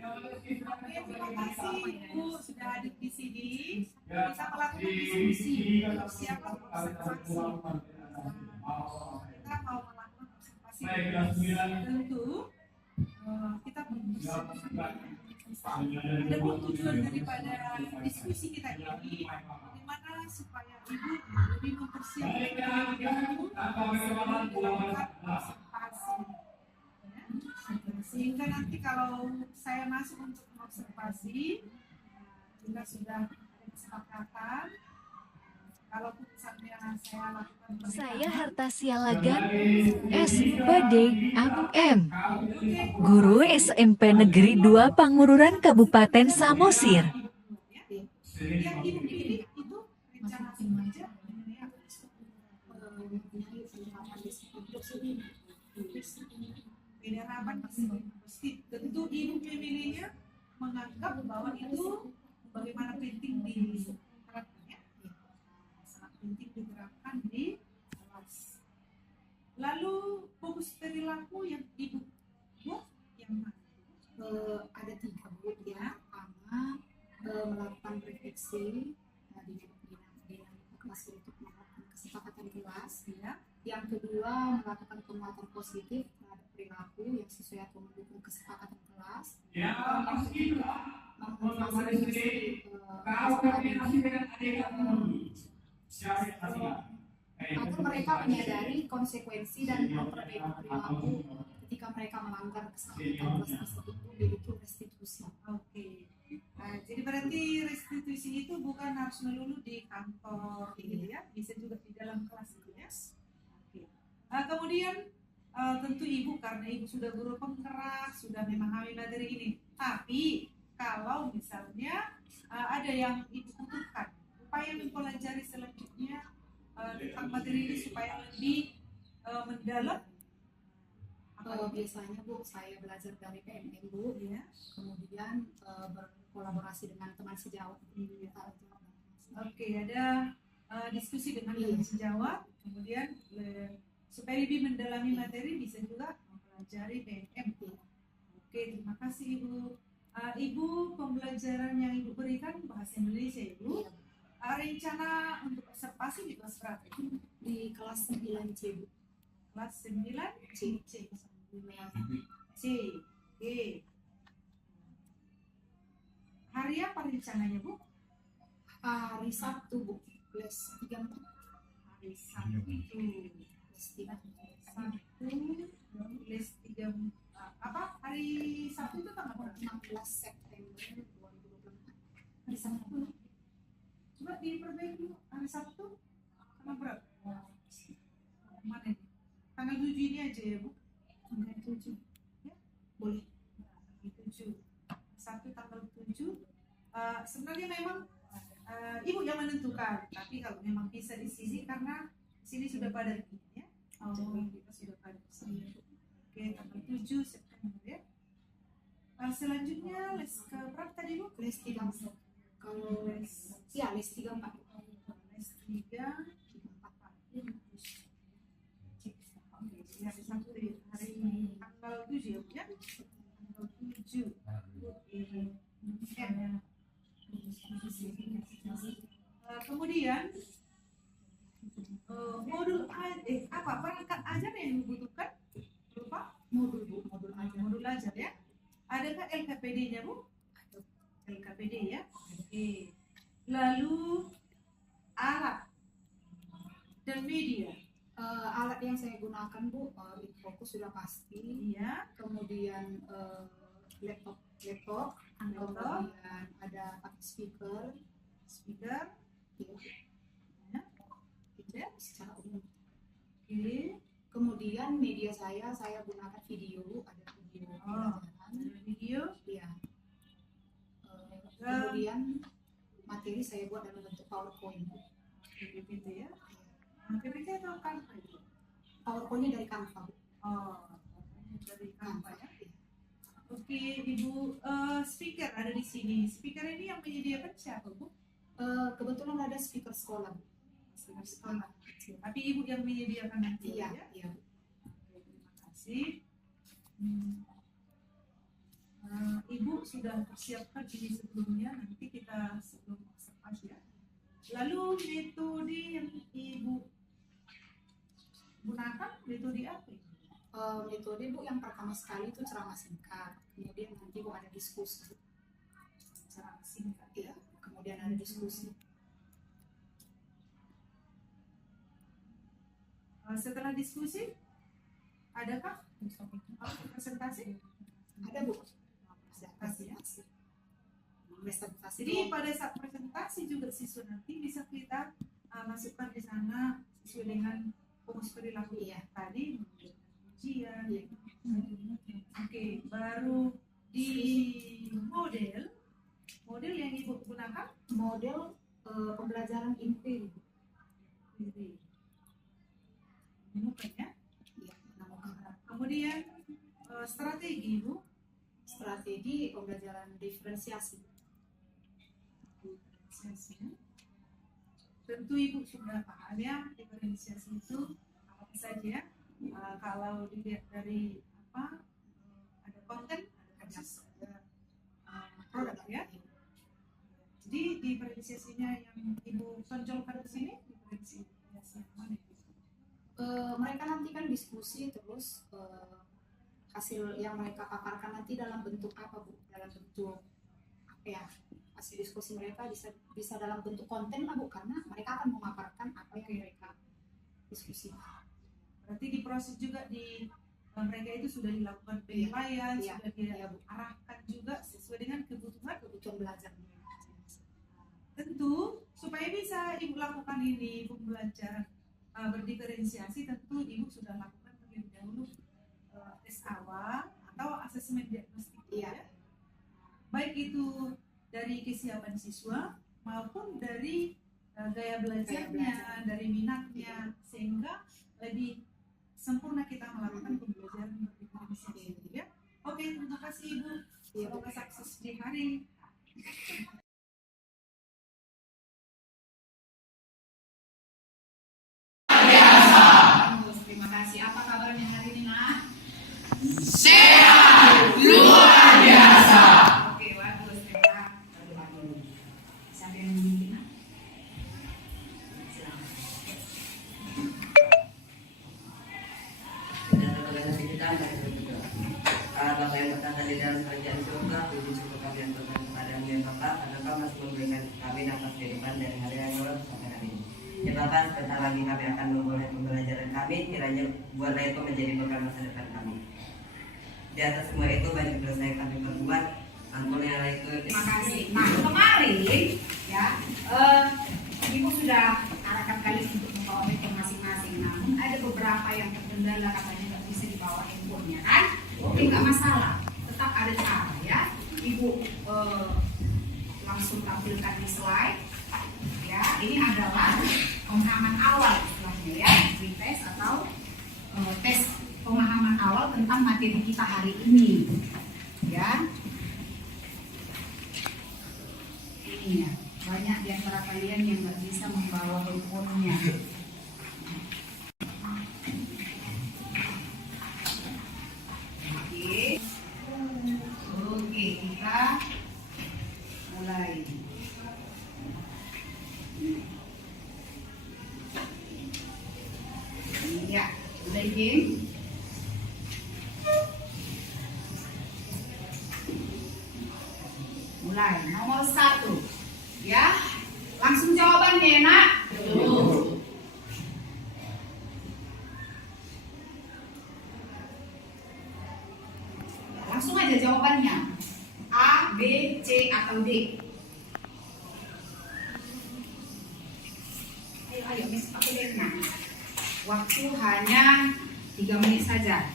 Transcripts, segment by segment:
Oke, terima kasih Ibu sudah hadir di sini. Kita melakukan diskusi untuk siapa observasi. Kita mau melakukan observasi. Tentu kita ada tujuan daripada diskusi kita ini, bagaimana supaya Ibu lebih mempersiapkan diri sebelum melakukan observasi. Sehingga nanti kalau saya masuk untuk observasi, kita sudah ada kesepakatan. Kalau misalnya saya lakukan Saya Hartasya Lagan, SPD AM, Guru SMP Negeri 2 Pangururan Kabupaten Samosir. Yang Ibu pilih itu rencana remaja penerapan positif. Tentu Ibu memilihnya menganggap bahwa itu bagaimana penting diterapkannya, sangat penting diterapkan di kelas. Lalu fokus perilaku yang Ibu buat yang mana? Ada 3 Bu ya. Pertama melakukan refleksi di kelas untuk melakukan kesepakatan kelas ya. Yang kedua melakukan penguatan positif terhadap perilaku yang sesuai atau mendukung kesepakatan kelas. Yang ketiga memfasilitasi agar mereka menyadari konsekuensi dan memperbaiki perilaku ketika mereka melanggar kesepakatan kelas tersebut, yaitu restitusi. Oke. Nah, jadi berarti restitusi itu bukan harus melulu di kantor, gitu ya, bisa juga di dalam kelas gitu ya. Oke. Kemudian tentu Ibu karena Ibu sudah guru penggerak, sudah memahami materi ini. Tapi kalau misalnya ada yang Ibu butuhkan upaya mempelajari selanjutnya tentang materi ini supaya lebih mendalam. Biasanya Bu, saya belajar dari PMM Bu ya. Kemudian berkolaborasi dengan teman sejawat. Oke, ada diskusi dengan teman sejawat, kemudian supaya lebih mendalami materi bisa juga mempelajari PMM. Oke, terima kasih Ibu. Ibu, pembelajaran yang Ibu berikan bahasa Indonesia Ibu. Rencana untuk observasi di kelas berapa? Di kelas 9C Bu. Kelas 9 C. Hari apa rencananya Bu? Hari Sabtu Bu, kelas 34. Hari Sabtu. Kelas 3 apa? Hari Sabtu itu tanggal berapa? 16 September 2024. Hari Sabtu. Coba diperbaiki hari Sabtu tanggal berapa? Mana ini? Tanggal 7 ini aja ya Bu? Tanggal 7 ya? Boleh. Tanggal 7 Sabtu tanggal 7. Sebenarnya memang Ibu yang menentukan, tapi kalau memang bisa di sini karena sini sudah pada ya. Kita sudah pada sini. Oke, tanggal 7 September ya. Selanjutnya les ke berapa tadi Bu? Les 34. Kalau les 34. Les 3 hari Sabtu ya, hari tanggal 7 ya, tanggal 7 kemudian modul apa perangkat ajar yang dibutuhkan berupa modul ajar ya. Adakah LKPD-nya Bu? LKPD ya. Oke. Lalu alat dan media. Alat yang saya gunakan Bu, fokus sudah pasti ya. Kemudian laptop, kemudian ada speaker ya, secara umum. Oke. Kemudian media saya gunakan video, ada video video ya. Kemudian materi saya buat dalam bentuk PowerPoint. PPT ya. PPT atau Canva? PowerPoint-nya dari Canva. Dari Canva ya. Oke, Ibu, speaker ada di sini. Speaker ini yang menyediakan siapa Bu? Kebetulan ada speaker sekolah. Speaker sekolah. Tapi Ibu yang menyediakan nanti ya? Iya. Oke, terima kasih. Ibu sudah persiapkan ini sebelumnya, nanti kita sebelum observasi ya. Lalu metode yang Ibu gunakan metode apa? Metode Bu yang pertama sekali itu ceramah singkat, kemudian nanti Bu ada diskusi. Ceramah singkat ya. Kemudian ada diskusi. Setelah diskusi, adakah presentasi? Ada Bu. Presentasi. Presentasi. Jadi pada saat presentasi juga siswa nanti bisa kita masukkan di sana sesuai dengan fokus perilaku tadi, ujian. Oke, baru di model yang Ibu gunakan Model pembelajaran inti. menemukan ya. Iya, menemukan. Kemudian strategi Ibu. Strategi pembelajaran diferensiasi. Tentu Ibu sudah paham ya diferensiasi itu apa saja. Kalau dilihat dari ada konten, ada produk ya. Jadi diferensiasinya yang Ibu tonjolkan di sini diferensiasi yang mana? Mereka nanti kan diskusi terus hasil yang mereka paparkan nanti dalam bentuk apa Bu? Dalam bentuk apa ya? Hasil diskusi mereka bisa dalam bentuk konten lah Bu, karena mereka akan memaparkan apa yang mereka diskusi. Berarti diproses juga di mereka itu sudah dilakukan penilaian, Iya. sudah diarahkan juga sesuai dengan kebutuhan belajar. Tentu supaya bisa Ibu lakukan ini, Ibu belajar berdiferensiasi, tentu Ibu sudah lakukan terlebih dahulu tes awal atau asesmen diagnostik ya. Baik itu dari kesiapan siswa maupun dari gaya belajarnya, dari minatnya, sehingga lebih sempurna kita melakukan pembelajaran berdiferensiasi ya. Oke, terima kasih Ibu. Semoga sukses di hari. Terima kasih. Apa kabarnya hari ini, Nak? Sehat luar biasa. Oke, bagus. Bagus. Siapa yang memimpin, Nak? Silakan. Dan organisasi kita Bapak yang berkata di dalam kerajaan surga, puji syukur kami yang berkat kepadamu ya Bapak, karena Kau masih memberikan kami nafas kehidupan dari hari yang lalu sampai hari ini. Ya Bapak, sebentar lagi kami akan memulai pembelajaran kami, kiranya buatlah itu menjadi bekal masa depan kami. Di atas semua itu banyak dosa yang kami perbuat, ampunilah itu. Terima kasih. Nah, kemarin ya, Ibu sudah arahkan kali untuk membawa handphone masing-masing. Namun ada beberapa yang terkendala, katanya nggak bisa dibawa handphonenya kan? Oke, nggak masalah. Tetap ada cara ya. Ibu langsung tampilkan di slide. Ya, ini adalah pemahaman awal istilahnya ya, pretest atau tes pemahaman awal tentang materi kita hari ini. Ya. Ini ya, banyak di antara kalian yang nggak bisa membawa handphonenya. Oke, kita mulai. Iya, mulai game. Mulai, nomor 1 ya, langsung jawabannya Nak. Langsung aja jawabannya, A, B, C, atau D. Ayo, Miss, aku lihatnya. Waktu hanya 3 menit saja.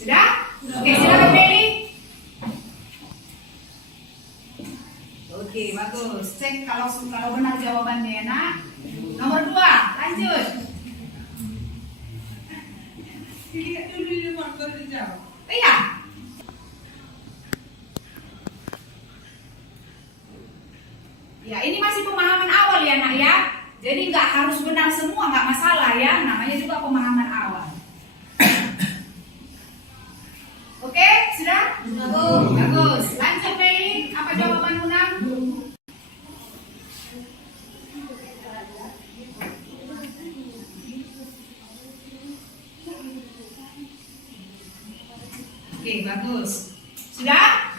Sudah? Oke, silakan pilih. Oke, bagus. Cek kalau benar jawabannya, Nak. Nomor 2, lanjut. Lihat dulu di marker dijawab. Iya. Ya, ini masih pemahaman awal ya, Nak ya. Jadi nggak harus benar semua, nggak masalah ya. Namanya juga pemahaman awal. Oke, bagus. Sudah?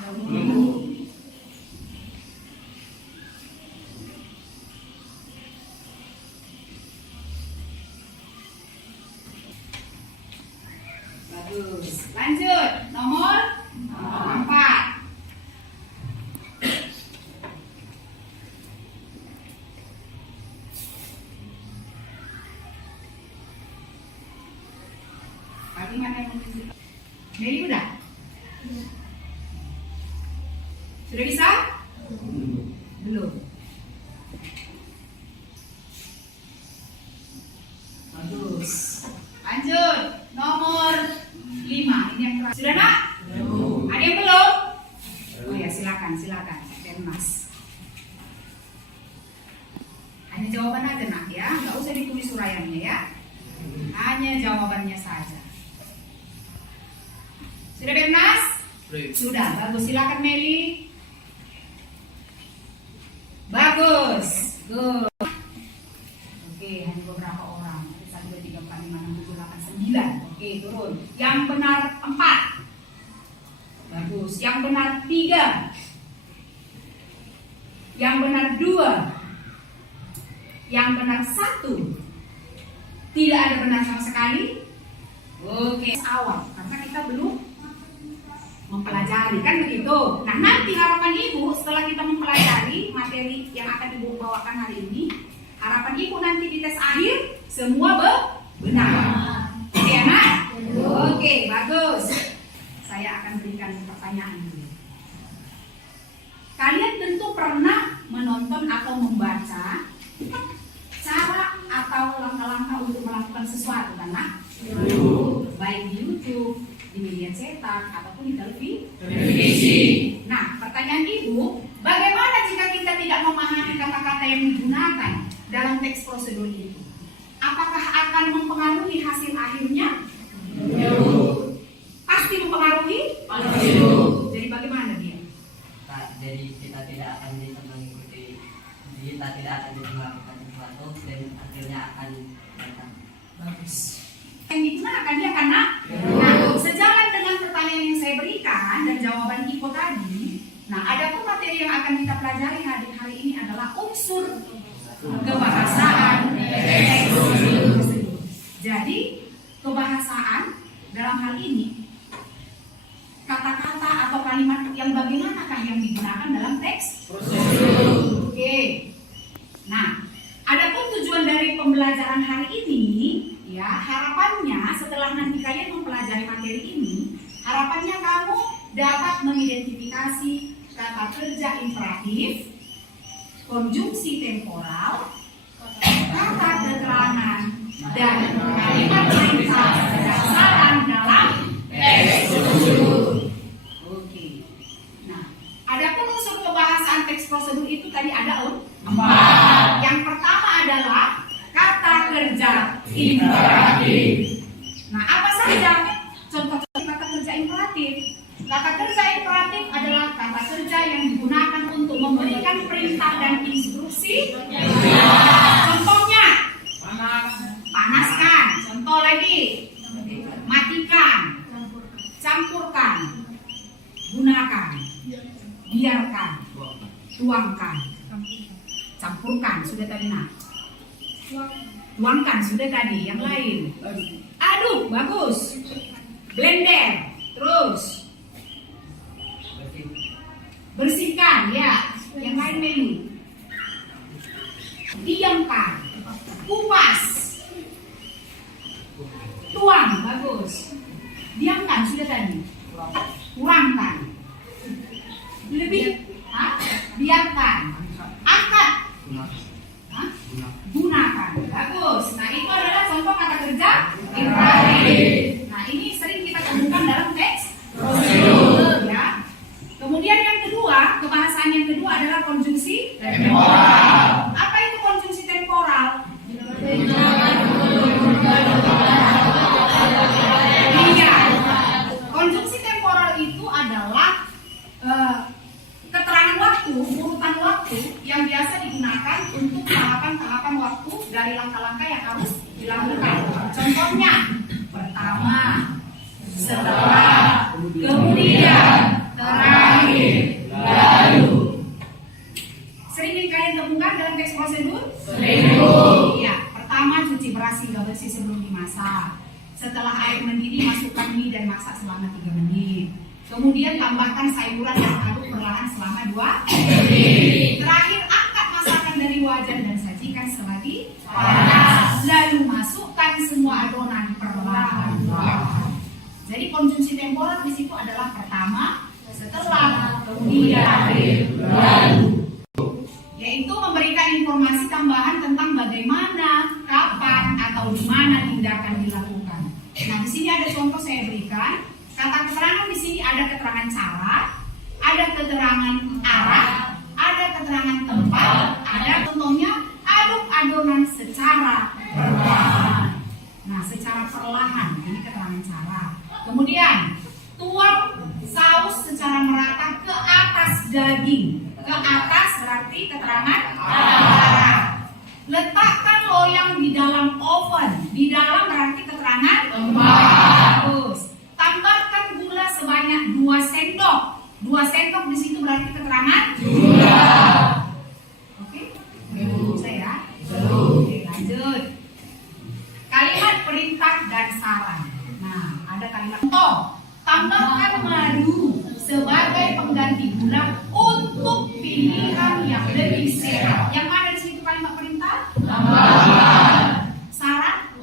Bagus. Lanjut. Nomor 4. Bagaimana yang menunjukkan? Meli udah? Sudah bisa? Belum. Bagus. Lanjut. Nomor 5. Ini yang terakhir. Sudah nak? Ada yang belum? Oh ya, silakan. Mas. Hanya jawaban aja nak ya, nggak usah ditulis uraiannya ya. Hanya jawabannya saja. Sudah Bernas? Sudah, bagus. Silakan Meli. Bagus. Good. Oke, hanya beberapa orang. 1, 2, 3, 4, 5, 6, 7, 8, 9. Oke, turun. Yang benar 4. Bagus. Yang benar 3. Yang benar 2. Yang benar 1. Tidak ada benar sama sekali. Oke, awal karena kita belum mempelajari kan begitu. Nah, nanti harapan ibu setelah kita mempelajari materi yang akan ibu bawakan hari ini, harapan ibu nanti di tes akhir semua benar. Oke anak? Oke, bagus. Saya akan berikan pertanyaan dulu. Kalian tentu pernah menonton atau membaca cara atau langkah-langkah untuk melakukan sesuatu kan nak? Baik di YouTube, di media cetak, ataupun di televisi. Nah, pertanyaan ibu, bagaimana jika kita tidak memahami kata-kata yang digunakan dalam teks prosedur itu? Apakah akan mempengaruhi hasil akhirnya? Pasti mempengaruhi? Jadi bagaimana dia? Jadi kita tidak akan bisa mengikuti, kita tidak akan bisa melakukan sesuatu dan akhirnya akan datang. Bagus. Yang digunakan dia karena sejalan dengan pertanyaan yang saya berikan dan jawaban Ibu tadi. Nah, ada pun materi yang akan kita pelajari hari ini adalah unsur kebahasaan. Jadi kebahasaan dalam hal ini kata-kata atau kalimat yang bagaimanakah yang digunakan dalam teks? Oke. Nah, adapun tujuan dari pembelajaran hari ini, ya harapannya setelah nanti kalian mempelajari materi ini, harapannya kamu dapat mengidentifikasi kata kerja imperatif, konjungsi temporal, kata keterangan, dan kalimat perintah berdasarkan dalam teks prosedur. Oke. Nah, adapun unsur kebahasaan teks prosedur itu tadi ada 4. Yang pertama adalah kata kerja imperatif. Nah, apa saja contoh-contoh kata kerja imperatif? Kata kerja imperatif adalah kata kerja yang digunakan untuk memberikan perintah dan instruksi. Contohnya, panaskan. Contoh lagi, matikan, campurkan, gunakan, biarkan, tuangkan, campurkan. Sudah tadi nak. Tuangkan sudah tadi. Yang lain, aduk, bagus. Blender, terus bersihkan, ya. Yang lain menu. Diamkan, kupas, tuang, bagus. Diamkan sudah tadi. Kurangkan, lebih, biarkan, angkat, gunakan, bagus. Nah, itu adalah contoh kata kerja imperatif. Nah, ini sering kita temukan dalam teks prosedur, ya. Kemudian yang kedua, kebahasaan yang kedua adalah konjungsi temporal. Apa itu konjungsi temporal? Iya. Konjungsi temporal itu adalah keterangan waktu, urutan waktu yang biasa digunakan untuk tahapan-tahapan waktu dari langkah-langkah yang harus dilakukan. Contohnya, pertama, setelah, kemudian, terakhir, lalu. Sering kalian temukan dalam teks prosedur? Sering. Iya, pertama cuci beras hingga bersih sebelum dimasak. Setelah air mendidih, masukkan mie dan masak selama 3 menit. Kemudian tambahkan sayuran dan aduk perlahan selama 2 menit. Terakhir, angkat masakan dari wajan dan sajikan selagi panas. Lalu masukkan semua adonan perlahan. Jadi konsumsi temporer di situ adalah pertama, setelah, kemudian, lalu. Yaitu memberikan informasi tambahan tentang bagaimana, kapan, atau di mana tindakan dilakukan. Nah, di sini ada contoh saya berikan. Kata keterangan di sini ada keterangan cara, ada keterangan arah, ada keterangan tempat, ada contohnya aduk adonan secara perlahan. Nah, secara perlahan ini keterangan cara. Kemudian tuang saus secara merata ke atas daging. Ke atas berarti keterangan arah. Letakkan loyang di dalam oven. Di dalam berarti keterangan tempat. Terus tambahkan gula sebanyak 2 sendok. 2 sendok di situ berarti keterangan gula. Oke? Bisa ya? Oke, lanjut. Kalimat perintah dan saran. Nah, ada kalimat contoh. Tambahkan madu sebagai pengganti gula untuk pilihan yang lebih sehat. Yang mana di situ kalimat perintah? Tambahkan. Saran?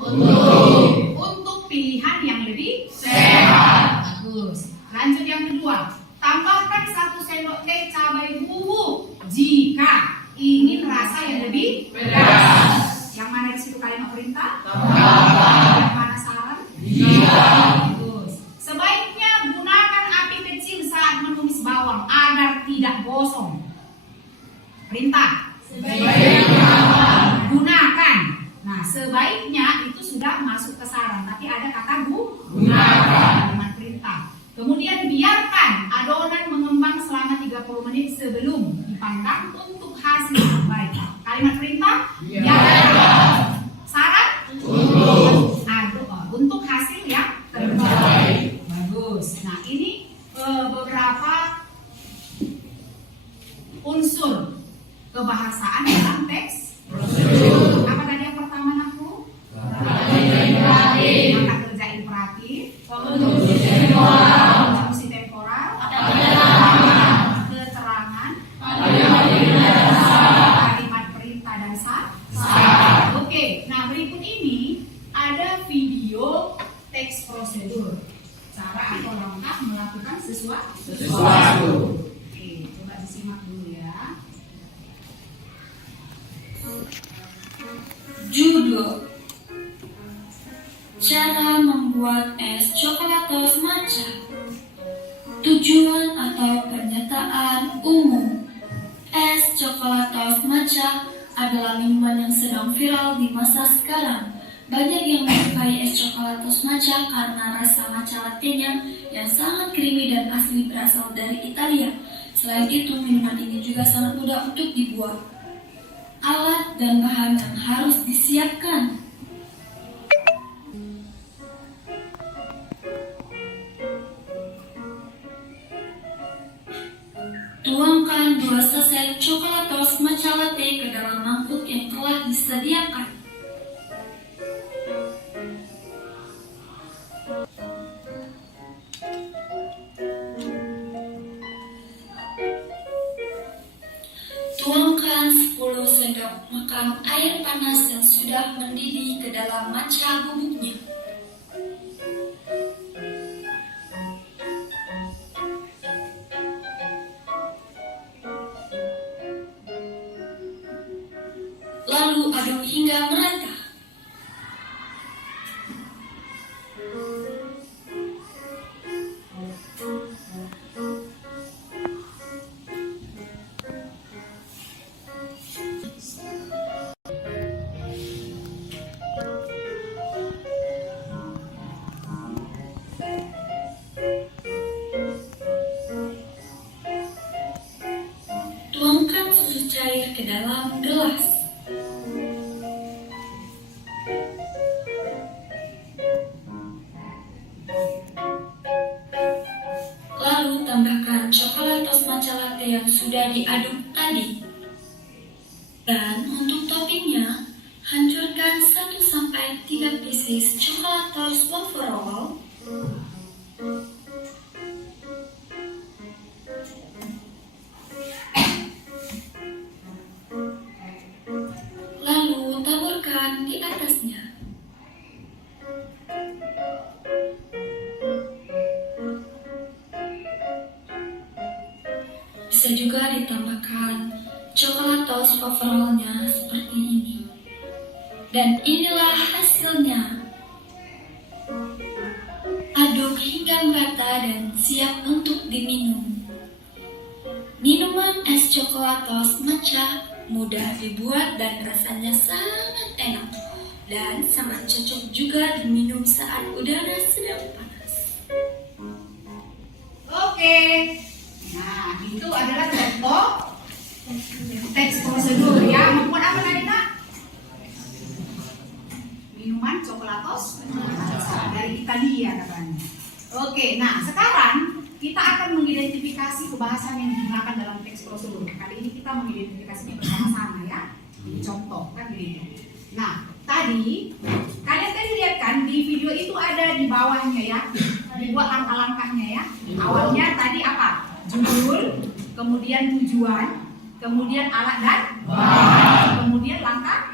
Untuk pilihan yang lebih sehat. Bagus. Lanjut yang kedua. Tambahkan 1 sendok teh cabai bubuk jika ingin rasa yang lebih pedas. Yang mana di situ kalimat perintah? Tambahkan. Yang mana saran? Bagus. Sebaiknya gunakan api kecil saat menumis bawang agar tidak gosong. Perintah. Sebaiknya gunakan. Nah, sebaiknya itu sudah masuk ke saran, tapi ada kata gunakan. Kalimat perintah. Kemudian biarkan adonan mengembang selama 30 menit sebelum dipanggang untuk hasil terbaik. Kalimat perintah. Biarkan. Saran. Untuk hasil yang terbaik. Bagus. Nah, ini beberapa unsur kebahasaan dalam teks prosedur. Apa tadi yang pertama, Naku? Kata kerja imperatif, fungsi temporal, keterangan, kalimat perintah dan saran. Oke, nah berikut ini ada video teks prosedur. Cara atau langkah melakukan sesuatu. Oke, coba disimak dulu ya. Judul: Cara membuat es coklatos matcha. Tujuan atau pernyataan umum. Es coklatos matcha adalah minuman yang sedang viral di masa sekarang. Banyak yang menyukai es coklatos matcha karena rasa matcha latte-nya yang sangat creamy dan asli berasal dari Italia. Selain itu, minuman ini juga sangat mudah untuk dibuat. Alat dan bahan yang harus disiapkan. Tuangkan 2 saset coklatos matcha latte ke dalam mangkuk yang telah disediakan. Tuangkan 10 sendok makan air panas yang sudah mendidih ke dalam matcha bubuknya. Lalu aduk hingga merata. Tuangkan susu cair ke dalam gelas. Dan untuk toppingnya, hancurkan 1-3 pieces coklat toast wafer roll. Lalu taburkan di atasnya. Bisa juga ditambahkan coklat toast wafer roll-nya seperti ini. Dan inilah hasilnya. Aduk hingga merata dan siap untuk diminum. Minuman es coklat toast matcha mudah dibuat dan rasanya sangat enak. Dan sangat cocok juga diminum saat udara sedang panas. Oke. Nah, itu adalah contoh teks prosedur ya. Membuat apa tadi, Nak? Minuman coklatos dari Italia katanya. Oke, nah sekarang kita akan mengidentifikasi kebahasan yang digunakan dalam teks prosedur. Kali ini kita mengidentifikasinya bersama-sama ya. Ini contoh kan begitu. Nah, tadi kalian tadi lihat kan di video itu ada di bawahnya ya. Dibuat langkah-langkahnya ya. Awalnya tadi apa? Judul, kemudian tujuan, kemudian alat dan kemudian langkah.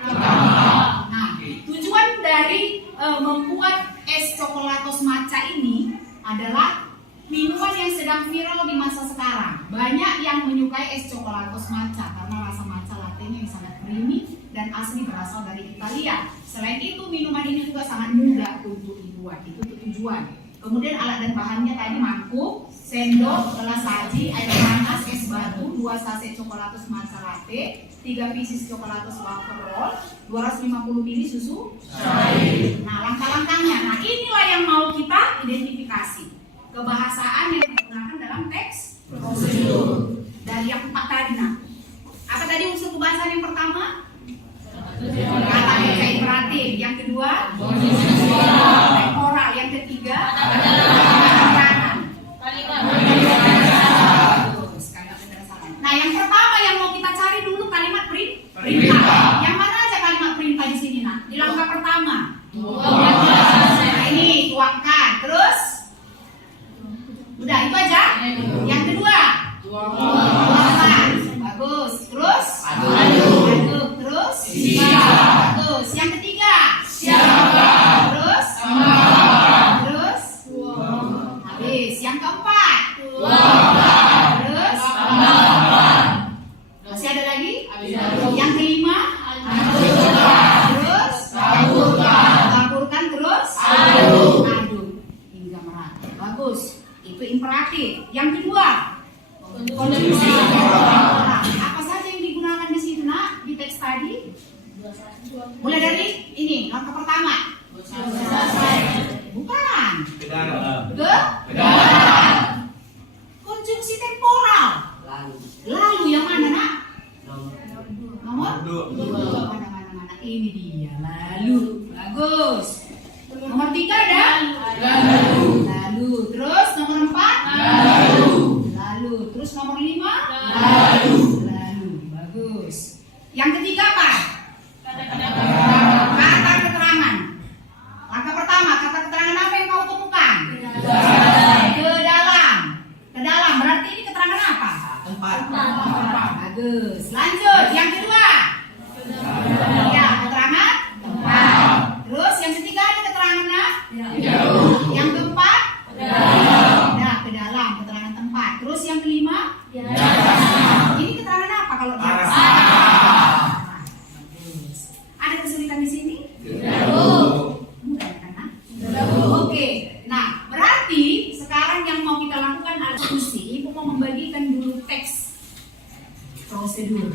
Nah, tujuan dari membuat es coklatos matcha ini adalah minuman yang sedang viral di masa sekarang. Banyak yang menyukai es coklatos matcha karena rasa matcha latte-nya yang sangat creamy dan asli berasal dari Italia. Selain itu, minuman ini juga sangat mudah untuk dibuat. Itu tujuan. Kemudian alat dan bahannya tadi mangkuk, sendok, gelas saji, air panas, es batu, 2 saset coklatos matcha latte, 3 pieces coklatos wafer roll, 250 ml susu cair. Nah, langkah-langkahnya. Nah, inilah yang mau kita identifikasi. Kebahasaan yang digunakan dalam teks prosedur. Dari yang 4 tadi, nah. Apa tadi unsur kebahasaan yang pertama? Kata kerja imperatif. Yang kedua? Temporal. Yang ketiga? Nah, yang pertama yang mau kita cari dulu kalimat perintah. Yang mana aja kalimat perintah di sini, nah? Di langkah pertama. Nah, ini tuangkan. Terus? Udah, itu aja. Yang kedua? Tuangkan. Bagus. Terus? Aduk. Terus? Bagus. Yang ketiga? Terus? Terus? Habis. Yang keempat? Terus? Masih ada lagi? Yang kelima? Terus? Taburkan. Terus? Aduk hingga merata. Bagus. Itu imperatif. Yang kedua? Konjungsi temporal. Apa saja yang digunakan di sini, nak? Di teks tadi? Mulai dari ini, langkah pertama. Bukan. Konjungsi temporal. Lalu yang mana, nak? Nomor 2. Mana. Ini dia. Lalu. Bagus. Nomor 3 ada? Lalu. Terus nomor 4? Lalu. Terus nomor 5? Lalu. Bagus. Yang ketiga apa? Kata keterangan. Langkah pertama, kata keterangan apa yang kau temukan? Ke dalam. Berarti ini keterangan apa? Tempat. Bagus. Lanjut. Yang kedua? Ya, keterangan tempat. Terus yang ketiga ada keterangannya? Yang keempat? Ya, ke dalam. Keterangan tempat. Terus yang kelima? Ini keterangan apa kalau di atas? Ada kesulitan di sini? Mudah kan? Oke. Nah, berarti sekarang yang mau kita lakukan adalah diskusi. Ibu mau membagikan dulu teks prosedur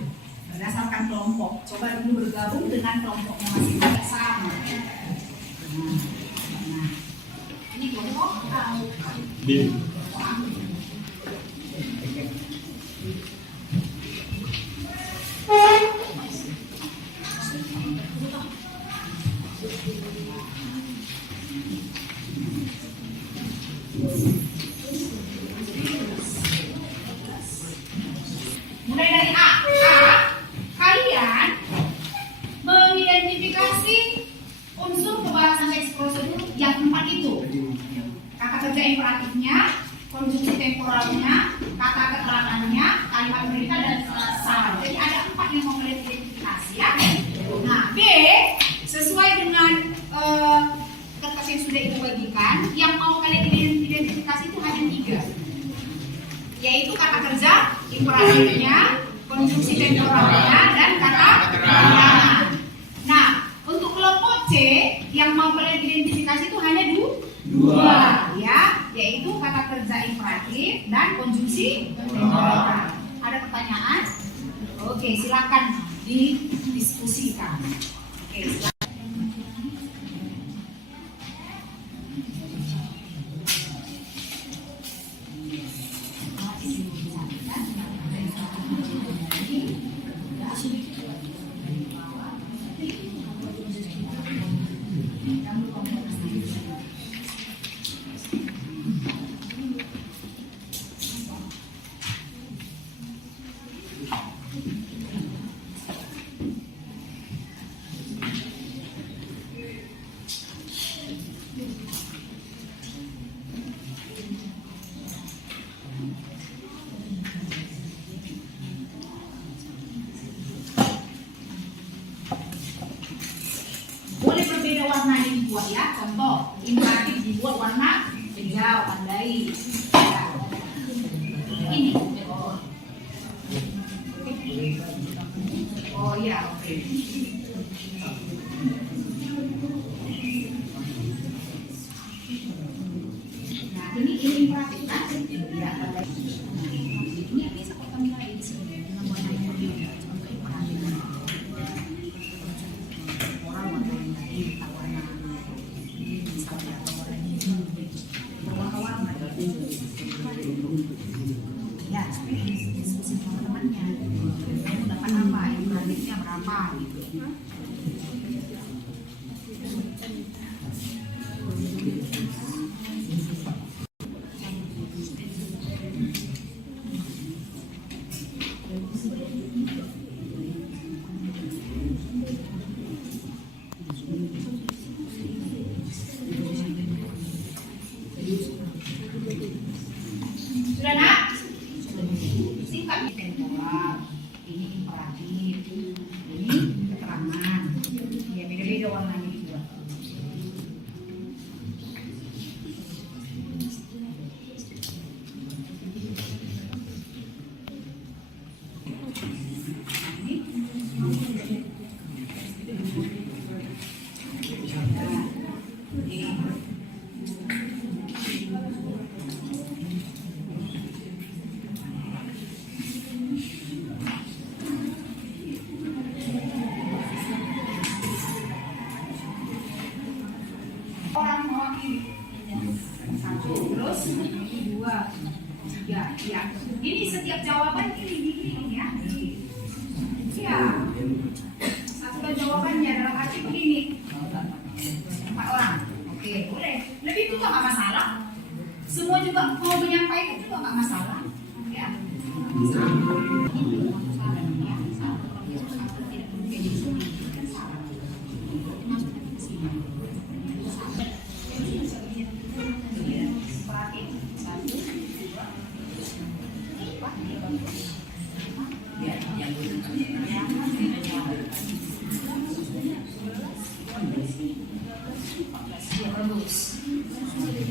berdasarkan kelompok. Coba dulu bergabung dengan kelompoknya masing-masing sama. Nah, ini kelompok. Mulai dari A. Kalian yang mau kalian identifikasi ya. Nah, B sesuai dengan kertas yang sudah Ibu bagikan, yang mau kalian identifikasi itu hanya 3, yaitu kata kerja, imperatifnya, konjungsi temporalnya, dan kata keterangan. Nah, untuk kelompok C yang mau kalian identifikasi itu hanya 2 ya, yaitu kata kerja imperatif dan konjungsi temporal. Ada pertanyaan? Oke, silakan didiskusikan. Oke, silakan. Boleh berbeda warna yang dibuat ya. Contoh, imperatif dibuat warna hijau, tandai. Ya. Ini. Oh iya, oke. Nah, ini imperatif kan? Ya, tandai. Ini bisa kok kami lain di sini dengan warna yang berbeda. Contoh imperatif. Ya, diskusi sama temannya. Kamu dapat apa? Imperatifnya berapa? Gitu. Sudah nak? Singkat ini temporal, ini imperatif, ini keterangan. Ya beda-beda warnanya juga. Orang mewakili 1, terus 2, 3, ya. Ini setiap jawaban ini ya. Ya. Satu jawabannya dalam arti begini. 4 orang. Oke, boleh. Lebih juga nggak masalah. Semua juga mau menyampaikan juga nggak masalah. Ya.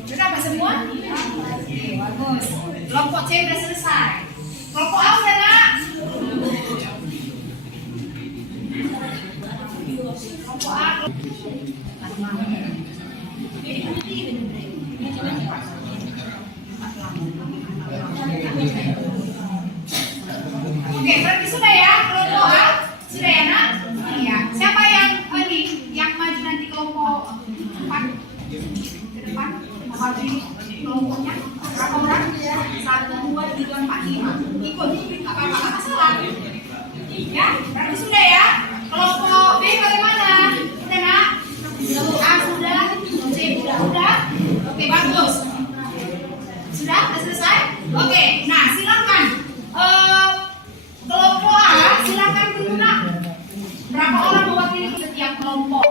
Sudah apa semua? Oke, bagus. Kelompok C sudah selesai. Kelompok A sudah nak? Kelompok A. Oke, berarti sudah ya kelompok A? Sudah ya nak? Iya. Siapa yang maju nanti kelompok 4? Ke depan, maju kelompoknya. Berapa orang? 1, 2, 3, 4, 5. Ikut, apa-apa, nggak masalah. Ya, berarti sudah ya. Kelompok B bagaimana? Sudah nak? A sudah, C sudah. Oke, bagus. Sudah selesai? Oke, nah silakan. Kelompok A, silakan dulu nak. Berapa orang mewakili setiap kelompok?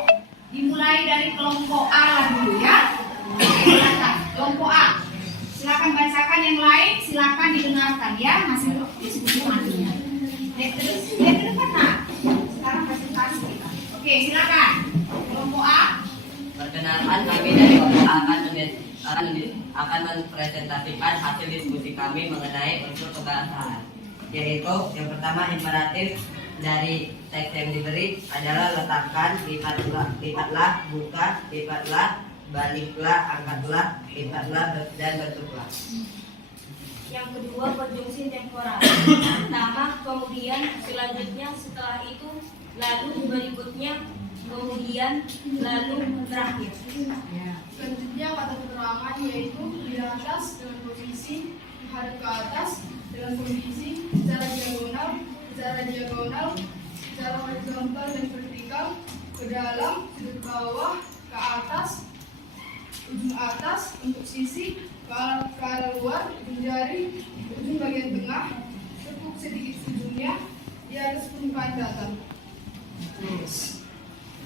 Dimulai dari kelompok A dulu ya. Silakan, kelompok A. Silakan bacakan yang lain, silakan didengarkan ya. Masih diskusi nantinya. Lihat ke depan nak. Oke, silakan. Kelompok A. Perkenalkan, kami dari kelompok A akan mempresentasikan hasil diskusi kami mengenai unsur kebahasaan, yaitu yang pertama imperatif dari teks yang diberi adalah letakkan, lipatlah, buka, lipatlah, baliklah, angkatlah, lipatlah, dan bentuklah. Yang kedua konjungsi temporal. Pertama, kemudian, selanjutnya, setelah itu, lalu, berikutnya, kemudian, lalu, terakhir. Selanjutnya kata keterangan yaitu di atas dengan posisi menghadap ke atas dengan kondisi secara diagonal, secara horizontal dan vertikal, ke dalam, sudut bawah, ke atas, ujung atas untuk sisi, ke arah luar, ujung jari, ujung bagian tengah, tepuk sedikit ujungnya di atas permukaan datar.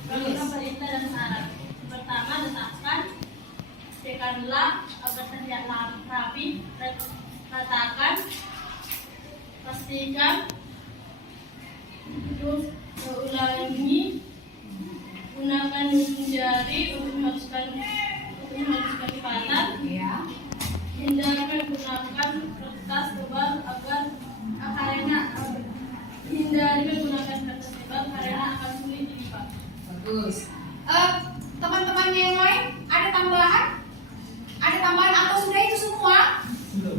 Lalu perintah dan syarat. Pertama, letakkan, tekanlah agar terlihat rapi, ratakan, pastikan, terus ulangi, gunakan ujung jari untuk menghaluskan lipatan. Hindari menggunakan kertas tebal karena akan sulit dilipat. Bagus. Teman-temannya yang lain ada tambahan? Ada tambahan atau sudah itu semua?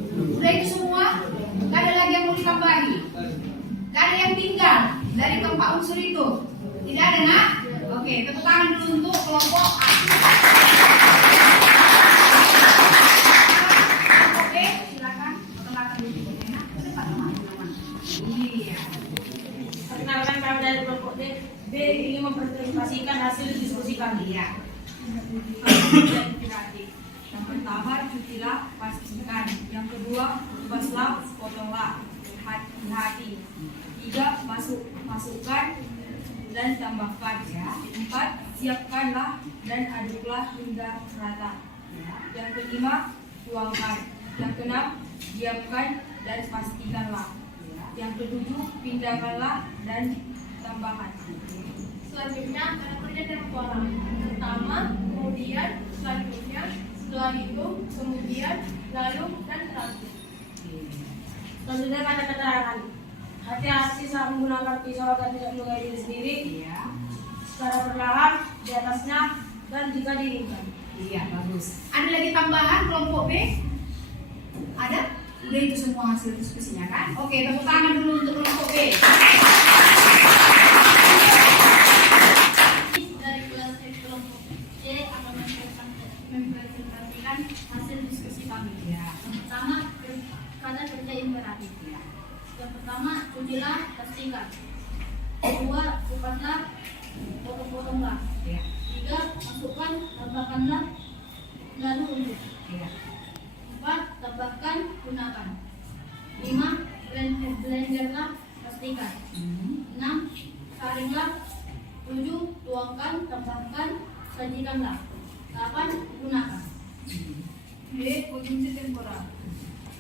Sudah itu semua? Gak ada lagi yang mau ditambahi? Gak ada yang tinggal dari keempat unsur itu? Tidak ada, nak? Oke, tepuk tangan dulu untuk kelompok A. Kelompok B, silakan. Perkenalkan dulu. Teman-teman. Iya. Perkenalkan, kami dari kelompok B ingin mempresentasikan hasil diskusi kami. Iya. Yang pertama, cucilah, pastikan. Yang kedua, kupaslah, potonglah, hati-hati. 3, masukkan dan tambahkan. 4, siapkanlah dan aduklah hingga rata. Yang kelima, tuangkan. Yang keenam, diamkan dan pastikanlah. Yang ketujuh, pindahkanlah dan tambahkan. Selanjutnya ada kerja temporal. Pertama, kemudian, selanjutnya, setelah itu, kemudian, lalu, dan terakhir. Selanjutnya kata keterangan. Hati-hati saat menggunakan pisau agar tidak melukai diri sendiri. Secara perlahan di atasnya dan jika diinginkan. Iya, bagus. Ada lagi tambahan kelompok B? Ada? Udah itu semua hasil diskusinya kan? Oke, tepuk tangan dulu untuk kelompok B. Dari kelas kelompok C akan mempresentasikan hasil diskusi kami. Ya. Yang pertama, kata kerja imperatif. Yang pertama, cucilah, pastikan. Kedua, kupaslah, potong-potonglah. Ya. 3, masukkan, tambahkanlah, lalu unjuk. Ya. 4, tambahkan, gunakan. 5, blenderlah, pastikan. 6, saringlah. 7, tuangkan, tambahkan, sajikanlah. 8, gunakan. B. Konjungsi temporal.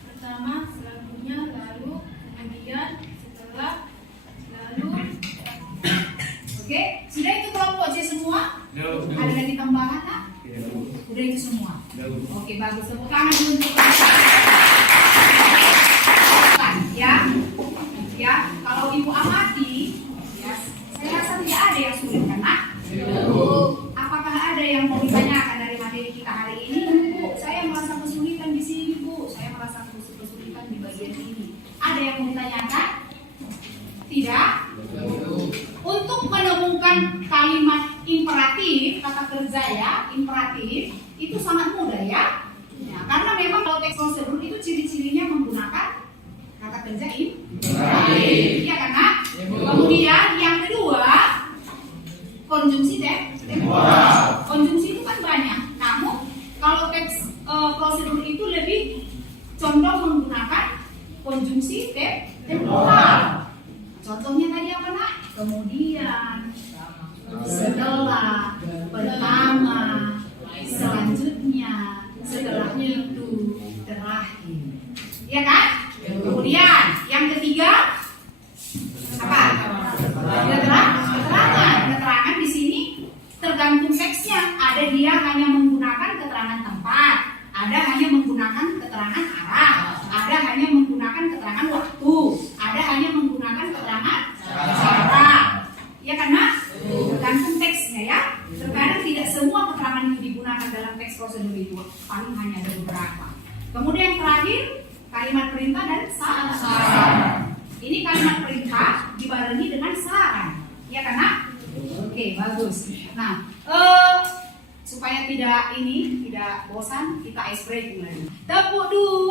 Pertama, selanjutnya, lalu, kemudian, setelah, lalu. Oke, sudah itu kelompok C semua? Ada lagi tambahan, Nak? Udah itu semua? Oke, bagus. Tepuk tangan dulu untuk ya. Ya, kalau Ibu amati, ya, saya rasa tidak ada yang sulit kan, Nak? Apakah ada yang mau ditanyakan dari materi kita hari ini? Bu, saya merasa kesulitan di sini, Bu. Saya merasa kesulitan di bagian ini. Ada yang mau ditanyakan? Tidak? Untuk menemukan kalimat imperatif, kata kerja ya, imperatif, itu sangat mudah ya. Karena memang kalau teks prosedur itu ciri-cirinya menggunakan kata kerja imperatif. Iya kan, Nak? Kemudian yang kedua, konjungsi temporal. Konjungsi itu kan banyak. Namun kalau teks prosedur itu lebih condong menggunakan konjungsi temporal. Contohnya tadi apa, Nak? Kemudian, setelah, pertama, selanjutnya, setelahnya itu, terakhir. Iya kan? Kemudian yang ketiga apa? Keterangan. Keterangan di sini itu paling hanya ada beberapa. Kemudian yang terakhir kalimat perintah dan saran. Ini kalimat perintah dibarengi dengan saran, ya kan nak? Oke, bagus. Nah, supaya tidak bosan, kita ice breaking lagi. Tepuk 2,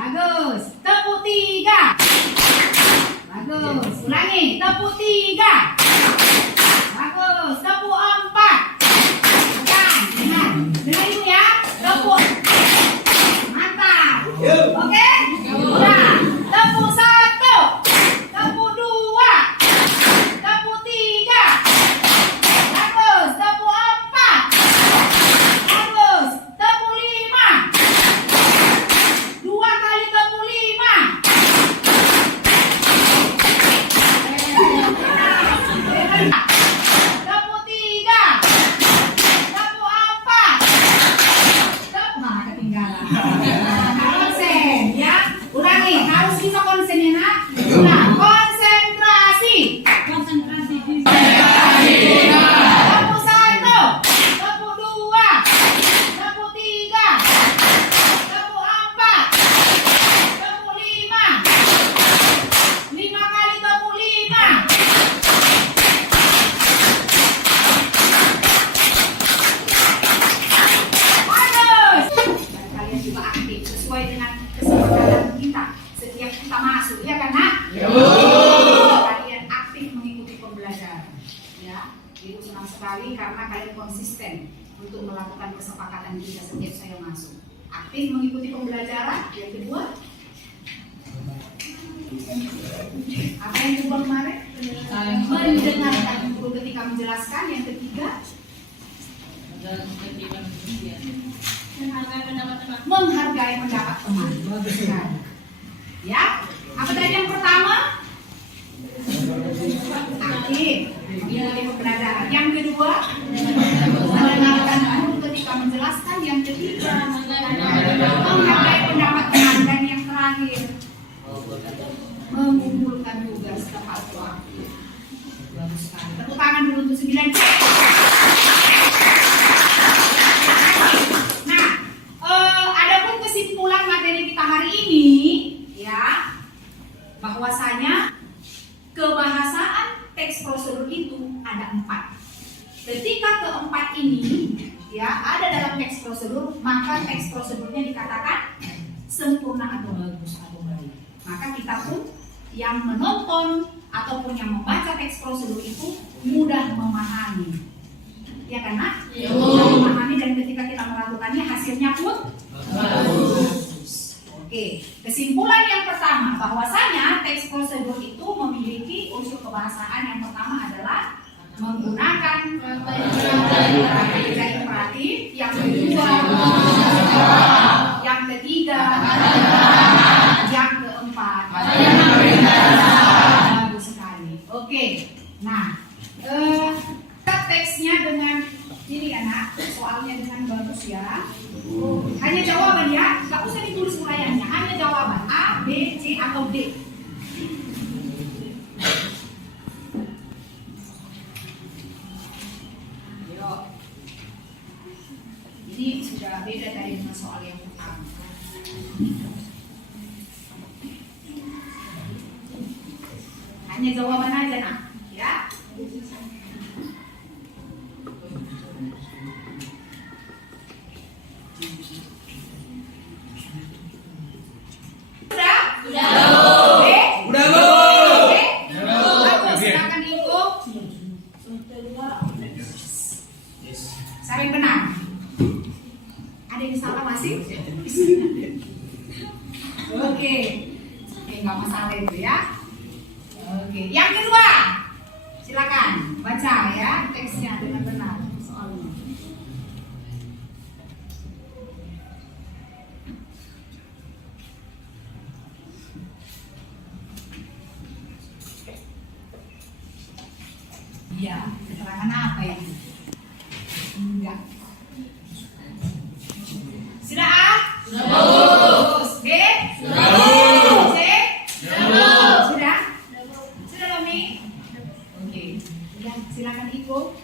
bagus. Tepuk 3, bagus. Ulangi, tepuk 3, bagus. Tepuk 4, bukan, dengar ibu ya. Tepuk, mantap. Oke, udah. Tepuk 1, tepuk 2, tepuk 3, bagus. Tepuk 4, bagus. Tepuk 5, 2 kali tepuk 5. Tepuk 3, tepuk 4, nah ketinggalan. Konsen ya, ulangi, harus bisa konsen ya nak. Nah, konsentrasi. Tepuk 1, tepuk 2, tepuk 3, tepuk 4, tepuk 5, 5 kali tepuk 5. Bagus. Dan kalian juga aktif sesuai dengan kesepakatan kita setiap kita masuk, ya kan nak? Kalian aktif mengikuti pembelajaran, ya. Ibu senang sekali karena kalian konsisten untuk melakukan kesepakatan kita setiap saya masuk. Aktif mengikuti pembelajaran. Yang kedua, apa yang kedua kemarin? Mendengarkan guru ketika menjelaskan. Yang ketiga, menghargai pendapat teman. Bagus sekali. Ya, apa tadi yang pertama? Aktif mengikuti pembelajaran. Yang kedua, mendengarkan guru ketika menjelaskan. Yang ketiga, menghargai pendapat teman. Dan yang terakhir, mengumpulkan tugas tepat waktu. Bagus sekali. Tepuk tangan dulu untuk 9. Nah, adapun kesimpulan materi kita hari ini, ya, bahwasanya kebahasaan teks prosedur itu ada 4. Ketika keempat ini, ya, ada dalam teks prosedur, maka teks prosedurnya dikatakan sempurna atau bagus atau baik. Maka kita pun yang menonton ataupun yang membaca teks prosedur itu mudah memahami, ya kan nak? Mudah memahami, dan ketika kita melakukannya hasilnya pun bagus. Oke, kesimpulan yang pertama bahwasanya teks prosedur itu memiliki unsur kebahasaan. Yang pertama adalah menggunakan ketiga imperatif. Yang kedua, yang ketiga, yang keempat. Bagus sekali. Oke, nah, teksnya dengan ini anak, soalnya dengan bagus ya. Hanya jawaban ya, nggak usah ditulis uraiannya, hanya jawaban A, B, C atau D. Yuk. Ini sudah beda dari dengan soal yang pertama. Hanya jawaban aja nak, ya. Silakan ikut. Saya yang benar. Ada yang salah masih? Oke, nggak masalah itu ya. Oke, yang kedua, silakan baca ya teksnya dengan benar soalnya. Iya, keterangan apa ya? Enggak. Sudah A? Sudah. B? Sudah. C? Sudah. Sudah Lomi? Oke. Ya, silakan ikut.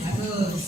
Bagus.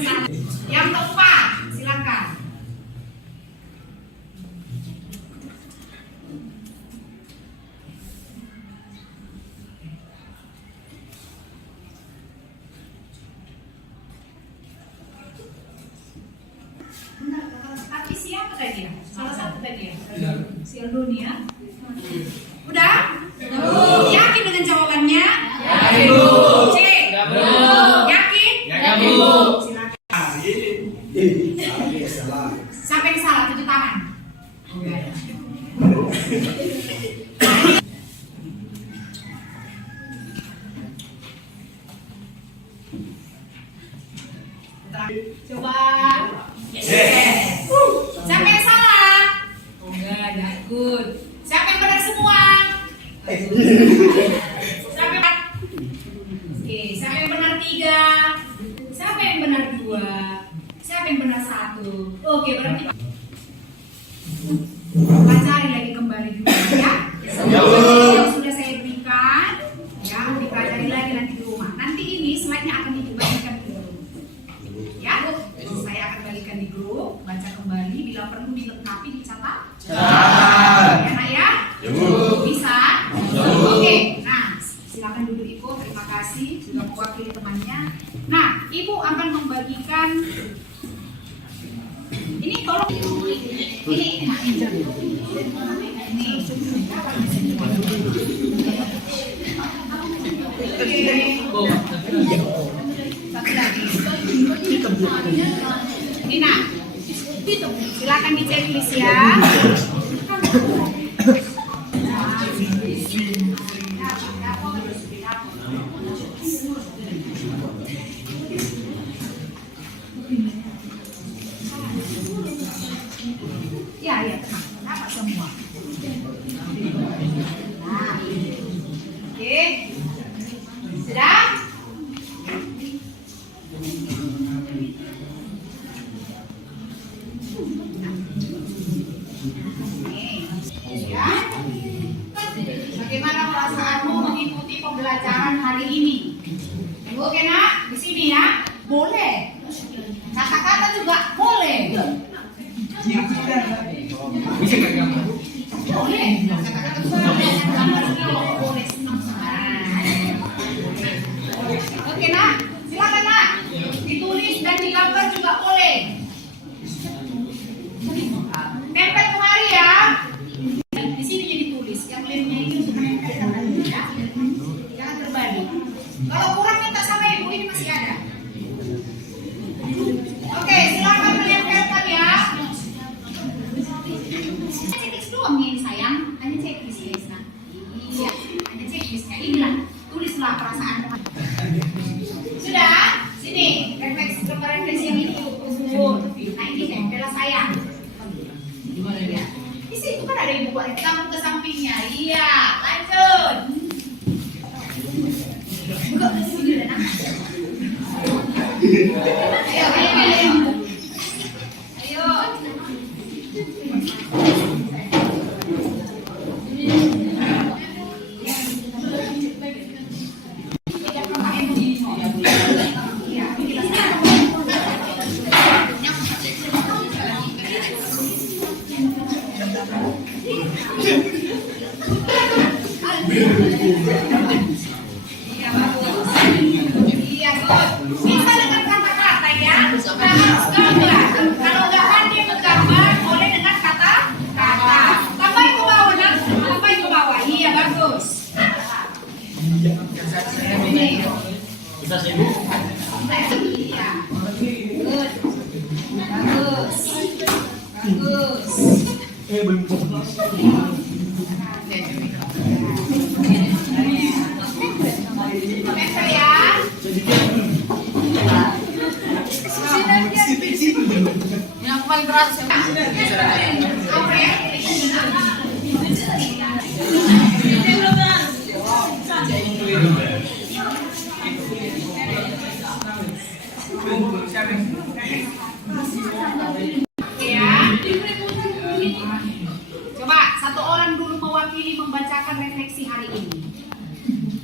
salah. Yang keempat, silakan. Benar, tapi siapa tadi ya? Salah satu tadi ya? Si Aldoni ya? Udah? Yakin dengan jawabannya? Yakin, Bu. Cek. Yakin? Yakin, Bu. Silakan. Siapa yang salah? Tujuh tangan. Coba. Yes. Siapa yang salah? Oh enggak, takut. Siapa yang benar semua? Siapa yang... Oke, siapa yang benar 3? Siapa yang benar 2? Siapa yang benar 1? Oke, berarti pelajari lagi kembali dulu ya. Yang sudah saya berikan, ya dipelajari lagi nanti di rumah. Nanti ini slide-nya akan dibagikan di grup. Ya, saya akan bagikan di grup, baca kembali, bila perlu dilengkapi dicatat. Ya, Nak ya? Bisa? Oke, nah silakan duduk Ibu, terima kasih sudah mewakili temannya. Nah, Ibu akan membagikan ini tolong ini satu lagi. Nina, silakan di checklist ya. Ya, tenang. Kenapa semua? Nah, oke. Sudah? Bagaimana perasaanmu mengikuti pembelajaran hari ini? Oke Nak, di sini ya? Boleh. Kata-kata juga boleh. Boleh. Kata-kata juga boleh. Oke Nak, silakan Nak. Ditulis dan digambar juga boleh. Tempel kemari ya. Di sini jadi tulis. Yang lainnya itu untuk menempelkan ya. Jangan terbalik. Kalau kurang minta sama Ibu, ini masih ada. Oke, silakan menempelkan ya. Checklist doang nih sayang. Hanya checklist guys. Nah, iya, hanya checklist kayak inilah. Tulislah perasaan. Sudah? Sini, refleksi yang ini. Nah, ini tempel sayang. Gimana ya? Di situ kan ada Ibu buat kamu ke sampingnya. Iya, lanjut. Buka ke sini dan ayo. Ayo. Bisa dengan kata-kata ya. Nah, harus gambar. Kalau nggak pandai menggambar, boleh dengan kata-kata. Tambahin ke bawah, Nak. Tambahin ke bawah. Iya, bagus. Bisa sibuk? Iya. Good. Bagus. Bagus. Belum. Tempel ya. Yang paling keras. Apa ya? Ya. Coba satu orang dulu mewakili membacakan refleksi hari ini.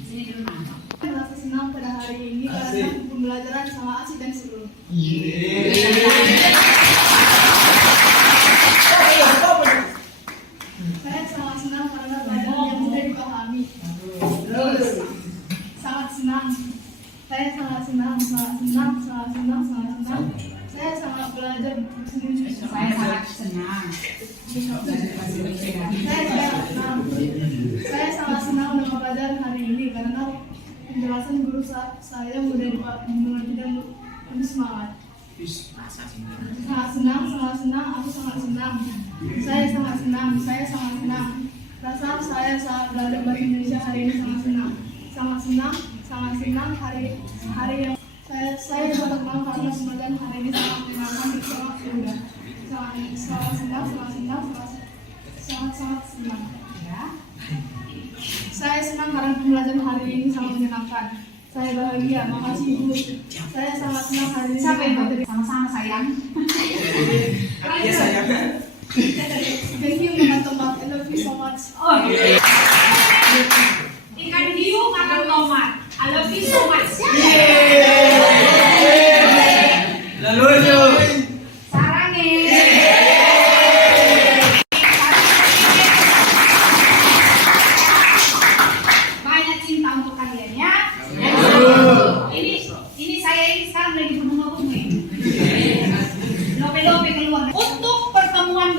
Sini dulu. Merasa senang pada hari ini karena pembelajaran sangat asik dan seru. Saya sangat senang karena pelajaran yang mudah dipahami. Sangat senang. Saya sangat senang. Saya sangat belajar bersendiri. Saya sangat senang. Saya sangat senang dengan pelajaran hari ini karena penjelasan guru saya mudah dimengerti dan penuh semangat. Sangat senang, aku sangat senang. Saya sangat senang. Rasa saya saat belajar bahasa Indonesia hari ini sangat senang hari yang saya dapat kenal karena pelajaran hari ini sangat menyenangkan dan sangat mudah. Sangat senang. Saya senang karena pembelajaran hari ini sangat menyenangkan. Saya bahagia, makasih Ibu. Saya sangat senang hari ini. Siapa yang bahagia? Sama-sama sayang. Iya sayang. Thank you, Mama Tomat. I love you so much. Oh, ikan hiu makan tomat. I love you so much. Lalu itu. Sarangi. Banyak cinta untuk kalian ya. Ini saya ini sekarang lagi bunga-bunga. Lope-lope keluar. Untuk pertemuan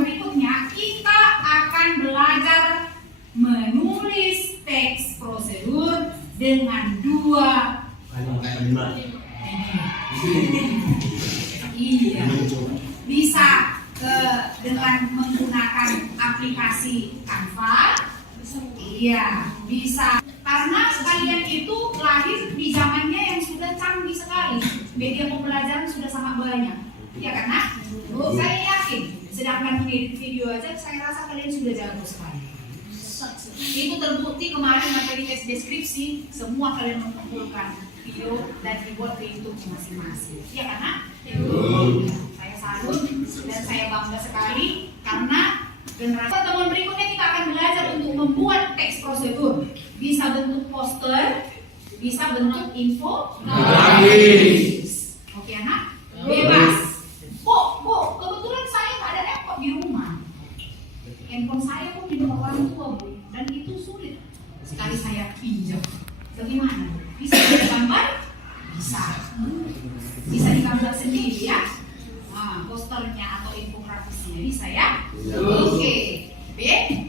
berikutnya kita akan belajar menulis teks prosedur dengan dua. Iya. Bisa dengan menggunakan aplikasi Canva. Iya, bisa. Karena kalian itu lahir di zamannya yang sudah canggih sekali. Media pembelajaran sudah sangat banyak. Ya kan, Nak? Oh, saya yakin. Sedangkan mengedit video aja, saya rasa kalian sudah jago sekali. Itu terbukti kemarin materi tes deskripsi, semua kalian mengumpulkan video dan dibuat di YouTube masing-masing. Ya kan, Nak? Saya salut dan saya bangga sekali karena generasi pertemuan berikutnya kita akan belajar untuk membuat teks prosedur. Bisa bentuk poster, bisa bentuk info. Oke, anak? Bebas. Bu, kebetulan saya nggak ada laptop di rumah. Handphone saya pun di bawah orang tua, Bu, dan itu sulit sekali saya pinjam. Bagaimana? Bisa digambar? Bisa. Bisa digambar sendiri ya. Nah, posternya atau infografisnya bisa ya. Oke.